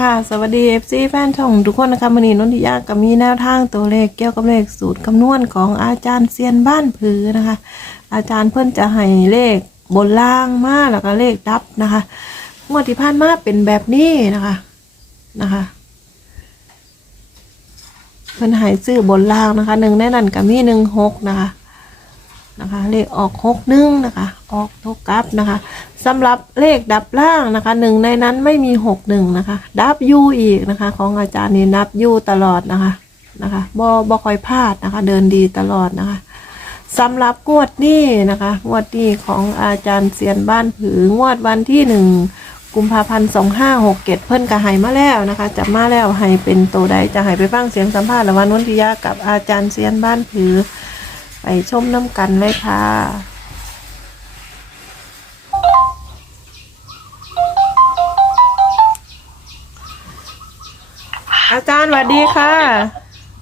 ค่ะ สวัสดี FC แฟนช่องทุกคนนะคะวันนี้นนทิยากับมีแนวทางตัวเลขเกี่ยวกับเลขสูตรคำนวณของอาจารย์เซียนบ้านผือนะคะ อาจารย์เพิ่นจะให้เลขบนล่างมาแล้วก็เลขดับนะคะงวดที่ผ่านมาเป็นแบบนี้นะคะนะคะ เพิ่นให้ซื้อบนล่างนะคะหนึ่งในนั้นก็มีหนึ่งหกนะคะ นะคะ เลขออกหกหนึ่งนะคะ ออกทกกลับนะคะสำหรับเลขดับล่างนะคะหนึ่งในนั้นไม่มีหกหนึ่งนะคะ ดับยูอีกนะคะ ของอาจารย์นี่นับยูตลอดนะคะนะคะบ่บ่ค่อยพลาดนะคะ เดินดีตลอดนะคะสำหรับงวดนี้นะคะ งวดนี้ของอาจารย์เซียนบ้านผืองวดวันที่หนึ่งกุมภาพันธ์สองห้าหกเกตเพิ่นก็ให้มาแล้วนะคะจับมาแล้วให้เป็นโตัวใดจะให้ไปฟังเสียงสัมภาษณ์ระหว่างนนทิยากับอาจารย์เซียนบ้านผือ ไปชมน้ำกันเลยค่ะอาจารย์สวัสดีค่ะ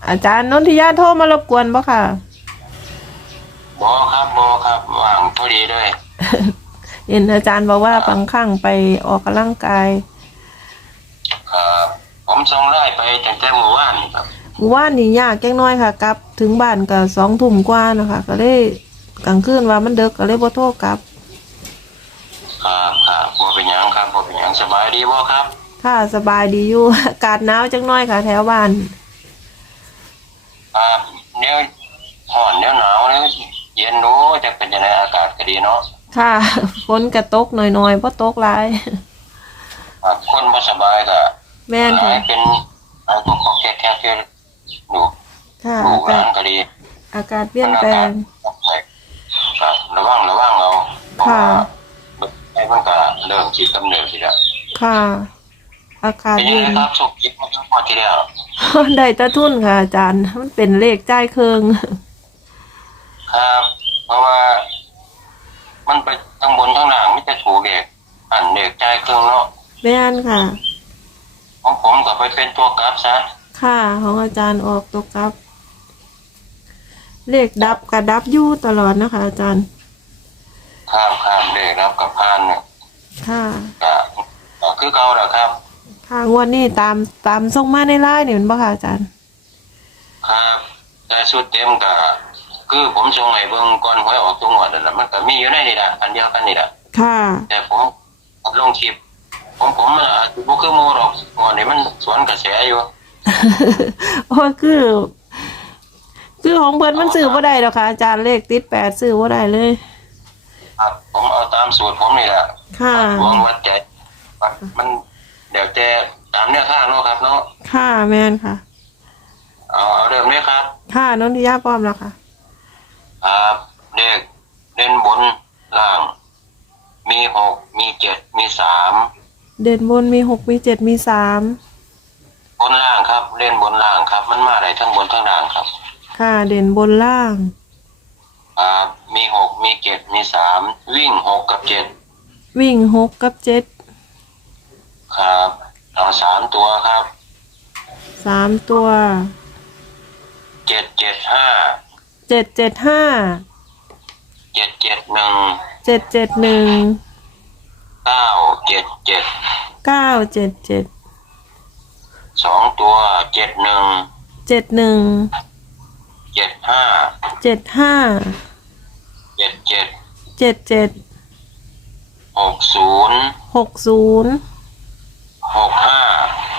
อาจารย์นนทิยาโทรมารบกวนปะค่ะบอครับบอครับว่างพอดีเลยเห็นอาจารย์บอกว่าบางครั้งไปออกกำลังกายครับผมส่งไล่ไปตั้งแต่เมื่อวานครับ ว่านนี่ยากแก้งน้อยค่ะกลับ ถึงบ้านก็สองทุ่มกว่านะคะ ก็เลยกลางคืนว่ามันเด็กก็เลยบ่โทรกลับ ครับครับบอเป็นหยังครับบอเป็นหยังสบายดีบอครับ ค่ะสบายดีอยู่ อากาศหนาวจังน้อยค่ะ แถวบ้าน ครับเนี้ยห่อนเนี้ยหนาวเนี้ยเย็นรู้จะเป็นยังไงอากาศก็ดีเนาะค่ะ ฝนกระตกหน่อยๆบ่ตกหลาย ครับคนบ่สบายก็แม่นหลาค่ะ ยเป็นหลายคนก็แค่แค่แค่ดูค่ะดูอาการ้าศนก็ดีอากาศเปลี่ยนแปลง ครับระวังระวังเอาเพราะค่ะ ว่าไอ้มันก็เริ่มจิตกำเนิดทีละค่ะ อากาศเป็นยังเย็ไงน ครับสุขจิตมันพอทีแล้วได้แตะทุนค่ะอาจารย์ มันเป็นเลขจ่ายเครื่องครับ เพราะว่า มันไปทั้งบนทั้งล่างไม่จะถูกเด็กอันเด็กใจายเครื่องเนาะแม่นค่ะ ของผมก็ไปเป็นตัวกราฟซะ ค่ะของอาจารย์ออกตกครับ เลขดับกับดับอยู่ตลอดนะคะ อาจารย์ข้ามข้ามเด็กรับกับพานเนี่ยค่ะก็ก็คือเก่าแหละครับค่ะงวดนี้ตามตามส่งมาในไลน์นี่แมันบ่ค่ะอาจารย์ ครับแต่สุดเต็มก็คือผมส่งให้เบิ่งก่อนหวยออกตัวงวดนั่นแหละมันก็มีอยู่ในนี่แหละอันเดียวกันนี่แหละค่ะ แต่ผมลงคลิปผมผมอะบ่คือโมหรอกงวดนี้มันสวนกระแสอยู่ โอ้ยคือ คือของเพิ่นมันซื้อบ่ได้ดอกค่ะอาจารย์เลขติดแปดซื้อบ่ได้เลย ครับผมเอาตามสูตรผมนี่แหละค่ะ หวงวัดใจมันเดี๋ยวจะตามเนื้อข้างเนาะครับเนาะค่ะแม่นค่ะ เอาเอาเริ่มเลยครับ ค่ะนนทิยาพร้อมแล้วค่ะ ครับเลขเล่นบนล่าง มีหกมีเจ็ดมีสามเด่นบนมีหกมีเจ็ดมีสาม บนล่างครับ เล่นบนล่างครับ มันมาได้ทั้งบนทั้งล่างครับค่ะเด่นบนล่างครับมีหกมีเจ็ดมีสามวิ่งหกกับเจ็ดวิ่งหกกับเจ็ดครับเอาสามตัวครับสามตัวเจ็ดเจ็ดห้าเจ็ดเจ็ดห้าเจ็ดเจ็ดหนึ่งเจ็ดเจ็ดหนึ่งเก้าเจ็ดเจ็ดเก้าเจ็ดเจ็ด สองตัวเจ็ดหนึ่งเจ็ดหนึ่งเจ็ดห้าเจ็ดห้าเจ็ดเจ็ดเจ็ดเจ็ดหกศูนย์หกศูนย์หกห้า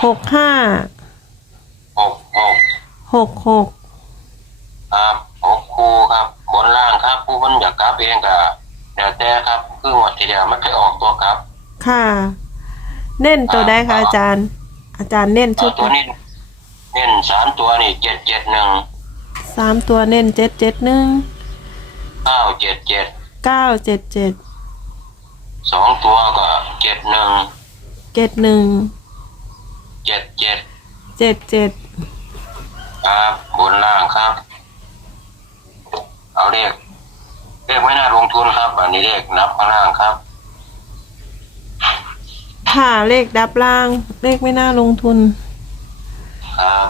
หกห้าหกหกหกหกครับหกคู่ครับบนล่างครับ ผู้คนอยากกลับเองก็เดี๋ยวแต่ครับคือหมดทีเดียวมันไปออกตัวครับ ค่ะ เน้นตัวได้ค่ะอาจารย์ อาจารย์เน้นชุเอาดตัวนี้เน้นสามตัวนี่เจ็ดเจ็ดหนึ่งสามตัวเน้นเจ็ดเจ็ดหนึ่งเก้าเจ็ดเจ็ดเก้าเจ็ดเจ็ดสองตัวก็เจ็ดหนึ่งเจ็ดหนึ่งเจ็ดเจ็ดเจ็ดเจ็ดครับบนล่างครับ เอาเลขเลขไม่น่าลงทุนครับ อันนี้เลขนับข้างล่างครับ ค่ะเลขดับล่าง เลขไม่น่าลงทุน ครับ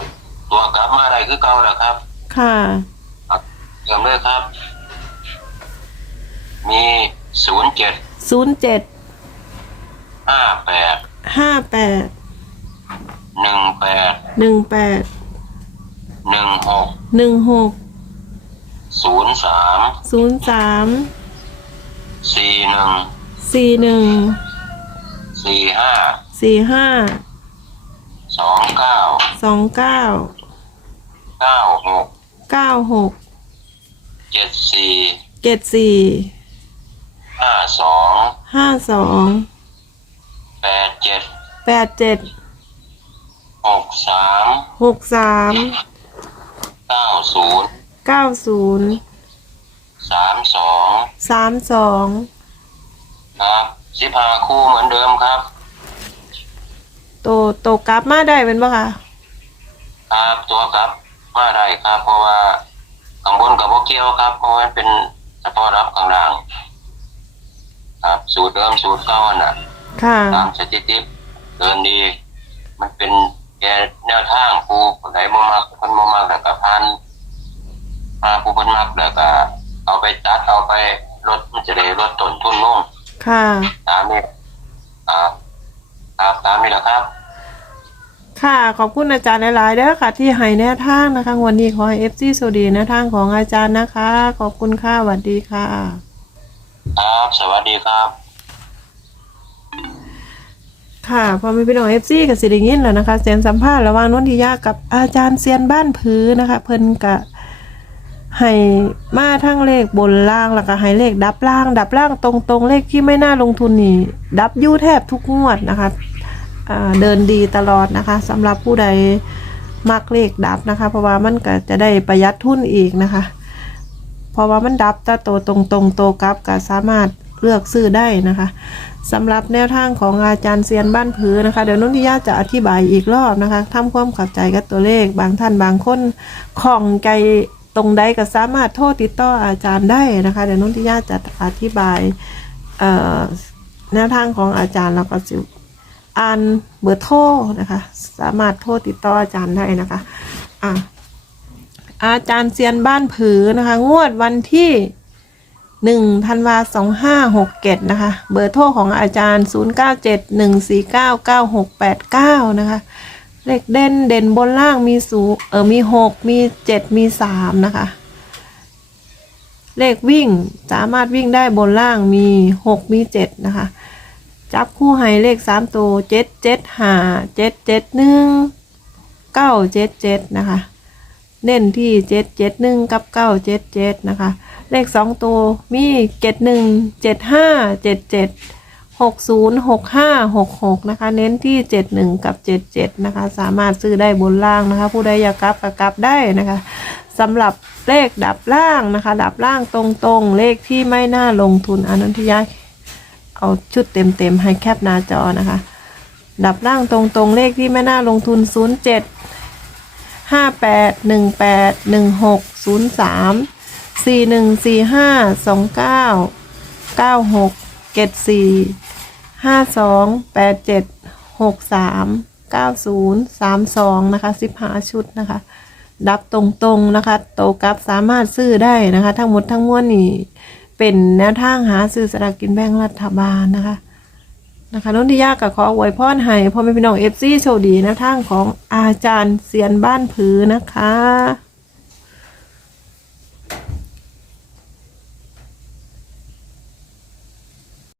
ตัวกลับมาได้คือเก่าแหละครับค่ะเริ่มเลยครับ มีศูนย์เจ็ดศูนย์เจ็ดห้าแปดห้าแปดแปดหนึ่งแปดหนึ่งหกหนึ่งหกศูนย์สามศูนย์สามสี่หนึ่งสี่หนึ่ง สี่ห้าสี่ห้าสองเก้าสองเก้าเก้าหกเก้าหกเจ็ดสี่เจ็ดสี่ห้าสองห้าสองแปดเจ็ดแปดเจ็ดหกสามหกสามเก้าศูนย์เก้าศูนย์สามสองสามสองครับ สิบห้าคู่เหมือนเดิมครับ โตโตกลับมาได้เป็นปะคะครับตัวครับมาได้ครับ เพราะว่าข้างบนกับพวกเกี้ยวครับ เพราะว่าเป็นเฉพาะรับข้างล่าง ครับ สูตรเดิมสูตรเก่าอันน่ะค่ะ ตามสถิติเดินดี มันเป็นแค่แนวทางผู้ไหนบ่มักคนบ่มักแล้วก็พันมาผู้คนมักแล้วก็เอาไปตัดเอาไปลดมันจะได้ลดต้นทุนลง ค่ะ ตามนี้ครับครับตามนี้แหละครับ ค่ะ ขอบคุณอาจารย์หลายๆเด้อค่ะ ที่ให้แนวทางนะคะวันนี้ขอให้เอฟซีสวัสดีแนวทางของอาจารย์นะคะ ขอบคุณค่ะสวัสดีค่ะ ครับ สวัสดีครับ ค่ะพอมีพี่น้องเอฟซีกับสิริงินแล้วนะคะ เสียงสัมภาษณ์ระหว่างนนทิยากับอาจารย์เซียนบ้านผือนะคะ เพิ่นกะ ให้มาทั้งเลขบนล่างแล้วก็ให้เลขดับล่าง ดับล่างตรงๆ เลขที่ไม่น่าลงทุนนี่ ดับยู่แทบทุกงวดนะคะเดินดีตลอดนะคะสำหรับผู้ใดมักเลขดับนะคะ เพราะว่ามันก็จะได้ประหยัดทุนอีกนะคะ เพราะว่ามันดับแต่โตวตรงๆโตกลับก็สามารถเลือกซื้อได้นะคะสำหรับแนวทางของอาจารย์เซียนบ้านผือนะคะ เดี๋ยวนุ่นทิยาจะอธิบายอีกรอบนะคะทำความเข้าใจกับตัวเลขบางท่านบางคนของใจ ตรงใดก็สามารถโทรติดต่ออาจารย์ได้นะคะ เดี๋ยวนุ่นทิยาจะอธิบายแนวทางของอาจารย์แล้วก็สิอ่านเบอร์โทรนะคะ สามารถโทรติดต่ออาจารย์ได้นะคะอะอาจารย์เซียนบ้านผือนะคะ งวดวันที่หนึ่งธันวาสองห้าหกเกตนะคะ เบอร์โทรของอาจารย์ศูนย์เก้าเจ็ดหนึ่งสี่เก้าเก้าหกแปดเก้านะคะ เลขเด่นเด่นบนล่างมีสูเออมีหกมีเจ็ดมีสามนะคะ เลขวิ่งสามารถวิ่งได้บนล่างมีหกมีเจ็ดนะคะ จับคู่ให้เลขสามตัวเจ็ดเจ็ดห้าเจ็ดเจ็ดหนึ่งเก้าเจ็ดเจ็ดนะคะ เน้นที่เจ็ดเจ็ดหนึ่งกับเก้าเจ็ดเจ็ดนะคะ เลขสองตัวมีเจ็ดหนึ่งเจ็ดห้าเจ็ดเจ็ด 606566 นะคะ เน้นที่ 71 กับ 77 นะคะ สามารถซื้อได้บนล่างนะคะ ผู้ใดอยากกลับก็กลับได้นะคะสำหรับเลขดับล่างนะคะ ดับล่างตรงๆ เลขที่ไม่น่าลงทุนอนุนทยาเอาชุดเต็มๆ ให้แคปหน้าจอนะคะ ดับล่างตรงๆ เลขที่ไม่น่าลงทุน 07 58 18 16 03 41 45 29 96 เจ็ดสี่ห้าสองแปดเจ็ดหกสามเก้าศูนย์สามสองนะคะสิบห้าชุดนะคะ ดับตรงๆนะคะ โตกับสามารถซื้อได้นะคะ ทั้งหมดทั้งมวลนี่เป็นแนวทางหาซื้อสลากกินแบ่งรัฐบาลนะคะนะคะน้องทิยากกับขออวยพรให้พ่อแม่พี่น้องเอฟซีโชคดีแนะทางของอาจารย์เซียนบ้านผือนะคะ